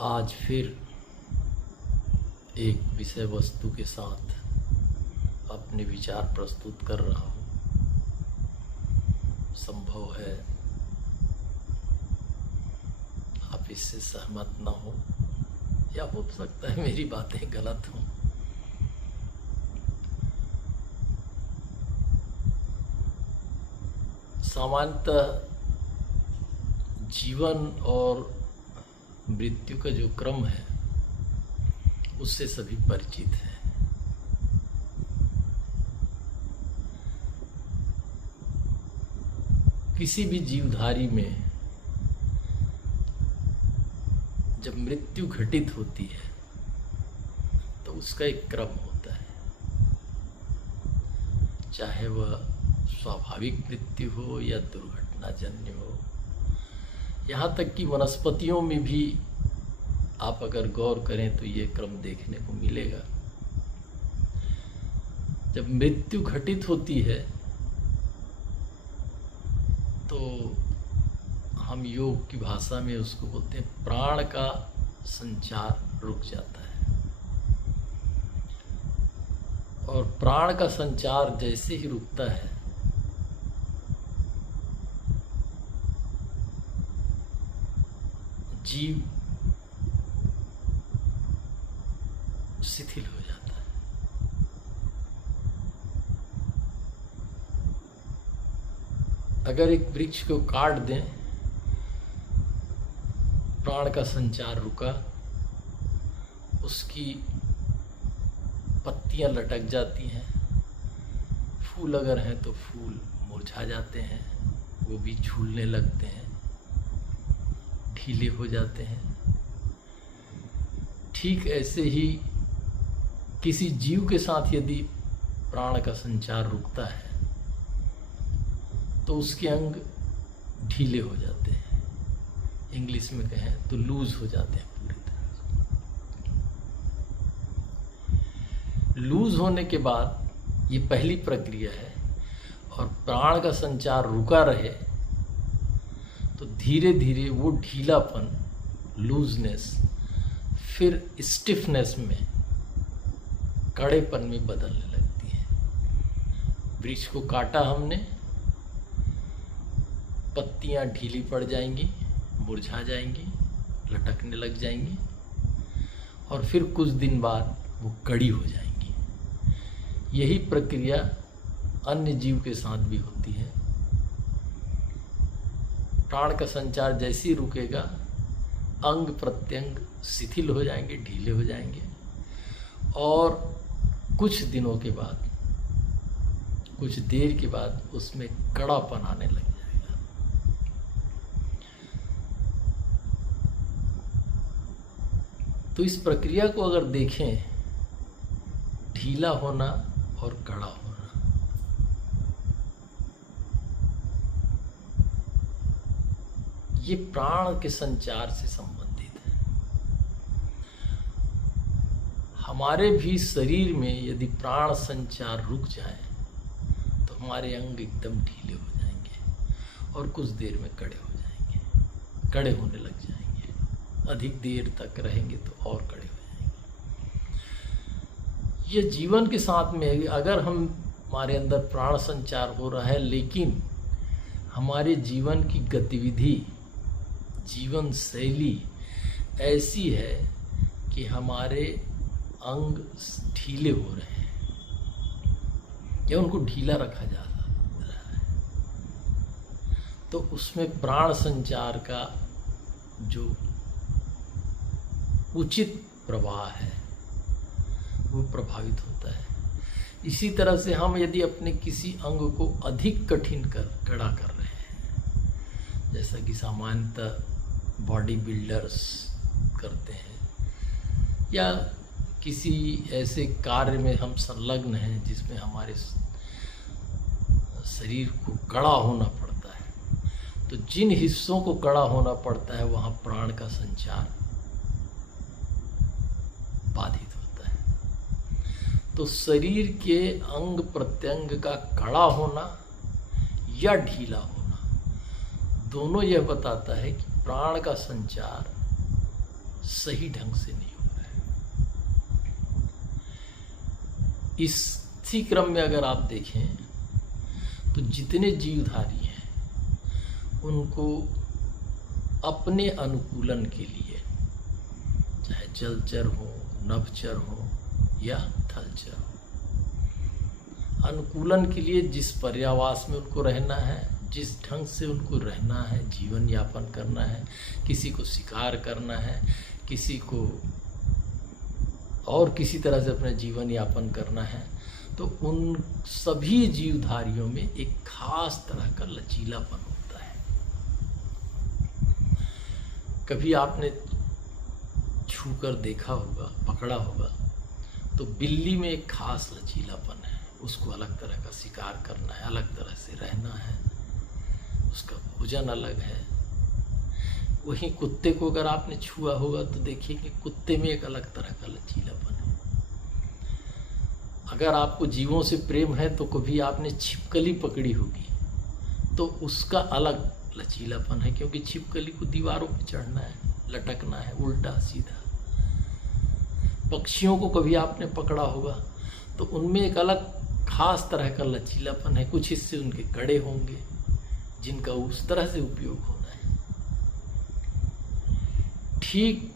आज फिर एक विषय वस्तु के साथ अपने विचार प्रस्तुत कर रहा हूँ। संभव है आप इससे सहमत न हो या हो सकता है मेरी बातें गलत हों। सामान्यतः जीवन और मृत्यु का जो क्रम है उससे सभी परिचित हैं। किसी भी जीवधारी में जब मृत्यु घटित होती है तो उसका एक क्रम होता है, चाहे वह स्वाभाविक मृत्यु हो या दुर्घटनाजन्य हो। यहाँ तक कि वनस्पतियों में भी आप अगर गौर करें तो ये क्रम देखने को मिलेगा। जब मृत्यु घटित होती है तो हम योग की भाषा में उसको बोलते हैं प्राण का संचार रुक जाता है। और प्राण का संचार जैसे ही रुकता है जीव शिथिल हो जाता है। अगर एक वृक्ष को काट दें, प्राण का संचार रुका, उसकी पत्तियां लटक जाती हैं, फूल अगर हैं तो फूल मुरझा जाते हैं, वो भी झूलने लगते हैं, ढीले हो जाते हैं। ठीक ऐसे ही किसी जीव के साथ यदि प्राण का संचार रुकता है तो उसके अंग ढीले हो जाते हैं, इंग्लिश में कहें तो लूज हो जाते हैं पूरी तरह से। लूज होने के बाद ये पहली प्रक्रिया है, और प्राण का संचार रुका रहे तो धीरे धीरे वो ढीलापन, लूजनेस, फिर स्टिफनेस में, कड़ेपन में बदलने लगती है। वृक्ष को काटा हमने, पत्तियां ढीली पड़ जाएंगी, मुरझा जाएंगी, लटकने लग जाएंगी, और फिर कुछ दिन बाद वो कड़ी हो जाएंगी। यही प्रक्रिया अन्य जीव के साथ भी होती है। प्राण का संचार जैसे ही रुकेगा, अंग प्रत्यंग शिथिल हो जाएंगे, ढीले हो जाएंगे, और कुछ दिनों के बाद, कुछ देर के बाद उसमें कड़ापन आने लग जाएगा। तो इस प्रक्रिया को अगर देखें, ढीला होना और कड़ा होना, ये प्राण के संचार से संबंधित है। हमारे भी शरीर में यदि प्राण संचार रुक जाए तो हमारे अंग एकदम ढीले हो जाएंगे और कुछ देर में कड़े हो जाएंगे, कड़े होने लग जाएंगे। अधिक देर तक रहेंगे तो और कड़े हो जाएंगे। ये जीवन के साथ में अगर हमारे अंदर प्राण संचार हो रहा है, लेकिन हमारे जीवन की गतिविधि, जीवन शैली ऐसी है कि हमारे अंग ढीले हो रहे हैं या उनको ढीला रखा जा रहा है, तो उसमें प्राण संचार का जो उचित प्रवाह है वो प्रभावित होता है। इसी तरह से हम यदि अपने किसी अंग को अधिक कठिन कड़ा कर रहे हैं, जैसा कि सामान्यतः बॉडी बिल्डर्स करते हैं, या किसी ऐसे कार्य में हम संलग्न हैं जिसमें हमारे शरीर को कड़ा होना पड़ता है, तो जिन हिस्सों को कड़ा होना पड़ता है वहाँ प्राण का संचार बाधित होता है। तो शरीर के अंग प्रत्यंग का कड़ा होना या ढीला होना, दोनों यह बताता है कि प्राण का संचार सही ढंग से नहीं हो रहा है। इसी क्रम में अगर आप देखें तो जितने जीवधारी हैं उनको अपने अनुकूलन के लिए, चाहे जलचर हो, नभचर हो या थलचर हो, अनुकूलन के लिए जिस पर्यावास में उनको रहना है, जिस ढंग से उनको रहना है, जीवन यापन करना है, किसी को शिकार करना है, किसी को और किसी तरह से अपना जीवन यापन करना है, तो उन सभी जीवधारियों में एक खास तरह का लचीलापन होता है। कभी आपने छूकर देखा होगा, पकड़ा होगा, तो बिल्ली में एक खास लचीलापन है। उसको अलग तरह का शिकार करना है, अलग तरह से रहना है, उसका भोजन अलग है। वहीं कुत्ते को अगर आपने छुआ होगा तो देखिए कि कुत्ते में एक अलग तरह का लचीलापन है। अगर आपको जीवों से प्रेम है तो कभी आपने छिपकली पकड़ी होगी तो उसका अलग लचीलापन है, क्योंकि छिपकली को दीवारों पर चढ़ना है, लटकना है, उल्टा सीधा। पक्षियों को कभी आपने पकड़ा होगा तो उनमें एक अलग खास तरह का लचीलापन है। कुछ हिस्से उनके कड़े होंगे जिनका उस तरह से उपयोग होना है। ठीक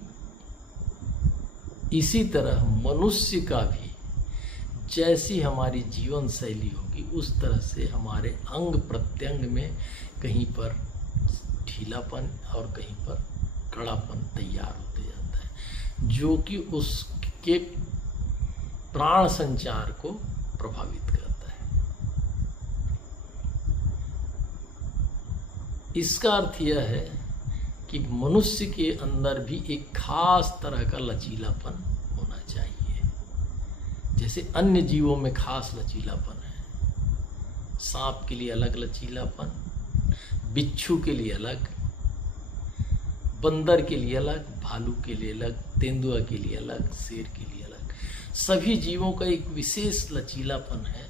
इसी तरह मनुष्य का भी जैसी हमारी जीवन शैली होगी उस तरह से हमारे अंग प्रत्यंग में कहीं पर ढीलापन और कहीं पर कड़ापन तैयार होते जाता है, जो कि उसके प्राण संचार को प्रभावित करता है। इसका अर्थ यह है कि मनुष्य के अंदर भी एक खास तरह का लचीलापन होना चाहिए। जैसे अन्य जीवों में खास लचीलापन है, सांप के लिए अलग लचीलापन, बिच्छू के लिए अलग, बंदर के लिए अलग, भालू के लिए अलग, तेंदुआ के लिए अलग, शेर के लिए अलग। सभी जीवों का एक विशेष लचीलापन है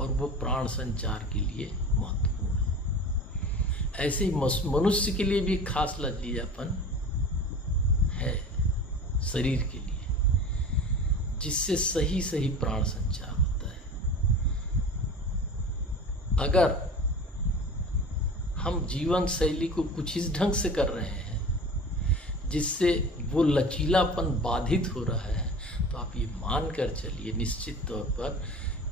और वो प्राण संचार के लिए महत्वपूर्ण है। ऐसे ही मनुष्य के लिए भी खास लचीलापन है शरीर के लिए, जिससे सही सही प्राण संचार होता है। अगर हम जीवन शैली को कुछ इस ढंग से कर रहे हैं जिससे वो लचीलापन बाधित हो रहा है, तो आप ये मान कर चलिए निश्चित तौर पर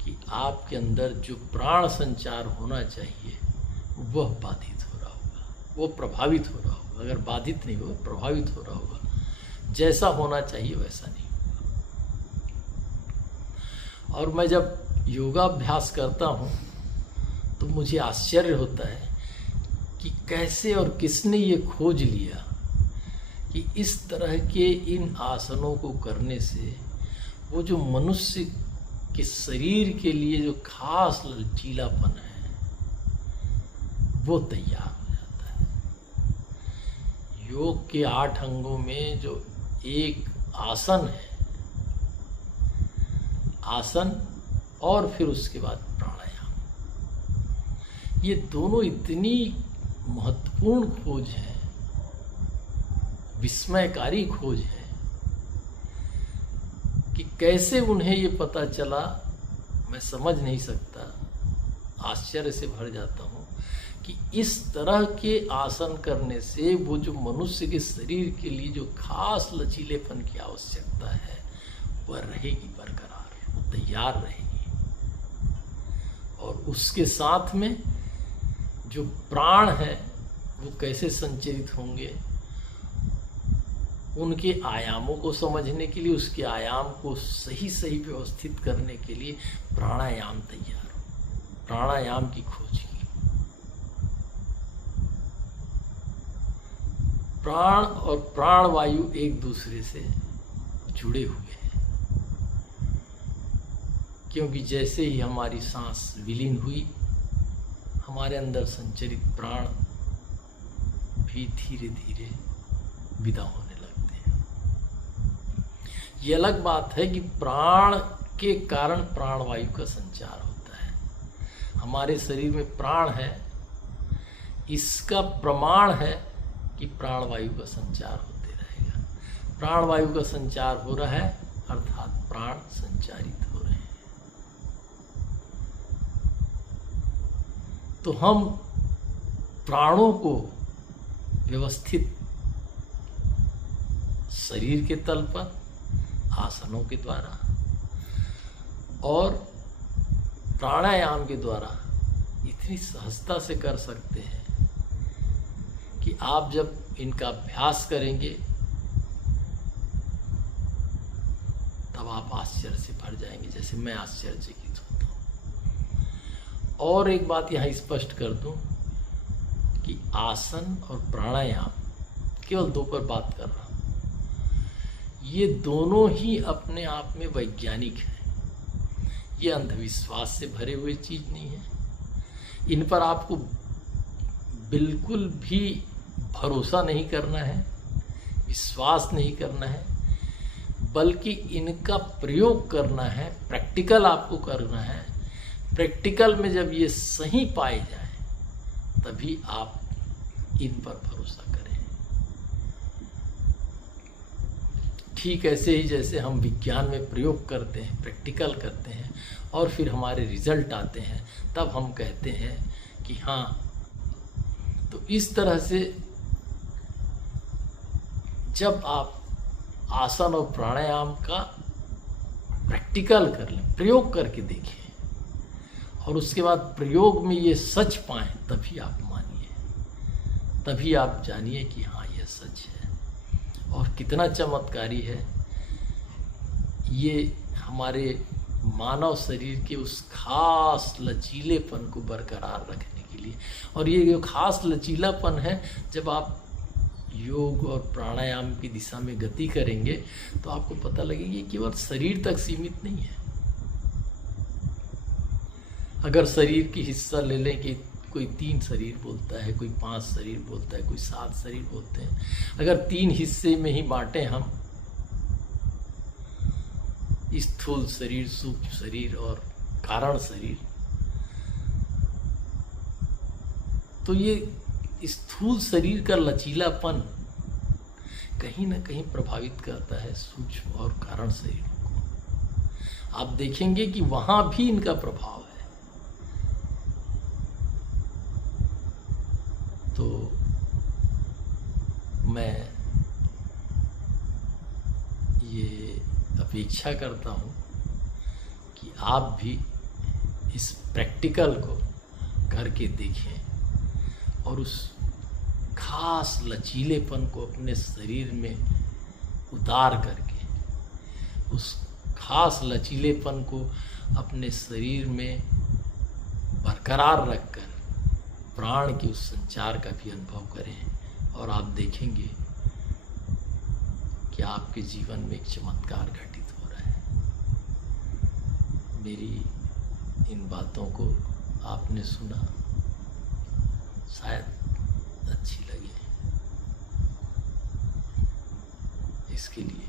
कि आपके अंदर जो प्राण संचार होना चाहिए वह बाधित हो रहा होगा, वो प्रभावित हो रहा होगा। अगर बाधित नहीं होगा, प्रभावित हो रहा होगा। जैसा होना चाहिए वैसा नहीं होगा। और मैं जब योगाभ्यास करता हूँ तो मुझे आश्चर्य होता है कि कैसे और किसने ये खोज लिया कि इस तरह के इन आसनों को करने से वो जो मनुष्य के शरीर के लिए जो खास लचीलापन है वो तैयार हो जाता है। योग के 8 अंगों में जो एक आसन है, आसन और फिर उसके बाद प्राणायाम, ये दोनों इतनी महत्वपूर्ण खोज है, विस्मयकारी खोज है कि कैसे उन्हें ये पता चला मैं समझ नहीं सकता। आश्चर्य से भर जाता हूँ कि इस तरह के आसन करने से वो जो मनुष्य के शरीर के लिए जो खास लचीलेपन की आवश्यकता है वह रहेगी बरकरार, वो तैयार रहेगी। और उसके साथ में जो प्राण है वो कैसे संचरित होंगे, उनके आयामों को समझने के लिए, उसके आयाम को सही सही व्यवस्थित करने के लिए प्राणायाम तैयार हो, प्राणायाम की खोज की। प्राण और प्राणवायु एक दूसरे से जुड़े हुए हैं, क्योंकि जैसे ही हमारी सांस विलीन हुई हमारे अंदर संचरित प्राण भी धीरे धीरे विदा होने लगते हैं। ये अलग बात है कि प्राण के कारण प्राणवायु का संचार होता है। हमारे शरीर में प्राण है, इसका प्रमाण है कि प्राणवायु का संचार होते रहेगा। प्राणवायु का संचार हो रहा है, अर्थात प्राण संचारित हो रहे हैं। तो हम प्राणों को व्यवस्थित शरीर के तल पर आसनों के द्वारा और प्राणायाम के द्वारा इतनी सहजता से कर सकते हैं कि आप जब इनका अभ्यास करेंगे तब आप आश्चर्य से भर जाएंगे, जैसे मैं आश्चर्यचकित होता हूँ। और एक बात यहाँ स्पष्ट कर दूं कि आसन और प्राणायाम, केवल दो पर बात कर रहा हूँ, ये दोनों ही अपने आप में वैज्ञानिक हैं। ये अंधविश्वास से भरे हुए चीज़ नहीं है। इन पर आपको बिल्कुल भी भरोसा नहीं करना है, विश्वास नहीं करना है, बल्कि इनका प्रयोग करना है, प्रैक्टिकल आपको करना है। प्रैक्टिकल में जब ये सही पाए जाए तभी आप इन पर भरोसा करें। ठीक ऐसे ही जैसे हम विज्ञान में प्रयोग करते हैं, प्रैक्टिकल करते हैं और फिर हमारे रिजल्ट आते हैं, तब हम कहते हैं कि हाँ। तो इस तरह से जब आप आसन और प्राणायाम का प्रैक्टिकल कर लें, प्रयोग करके देखें और उसके बाद प्रयोग में ये सच पाएं, तभी आप मानिए, तभी आप जानिए कि हाँ ये सच है। और कितना चमत्कारी है ये हमारे मानव शरीर के उस खास लचीलेपन को बरकरार रखने के लिए। और ये जो खास लचीलापन है, जब आप योग और प्राणायाम की दिशा में गति करेंगे तो आपको पता लगेगा कि केवल शरीर तक सीमित नहीं है। अगर शरीर की हिस्सा ले लें कि कोई 3 शरीर बोलता है, कोई 5 शरीर बोलता है, कोई 7 शरीर बोलते हैं, अगर 3 हिस्से में ही बांटें हम, स्थूल शरीर, सूक्ष्म शरीर और कारण शरीर, तो ये स्थूल शरीर का लचीलापन कहीं ना कहीं प्रभावित करता है सूक्ष्म और कारण शरीर को। आप देखेंगे कि वहां भी इनका प्रभाव है। तो मैं ये अपेक्षा करता हूं कि आप भी इस प्रैक्टिकल को करके देखें और उस खास लचीलेपन को अपने शरीर में उतार करके, उस खास लचीलेपन को अपने शरीर में बरकरार रखकर प्राण के उस संचार का भी अनुभव करें। और आप देखेंगे कि आपके जीवन में एक चमत्कार घटित हो रहा है। मेरी इन बातों को आपने सुना, शायद अच्छी लगे, इसके लिए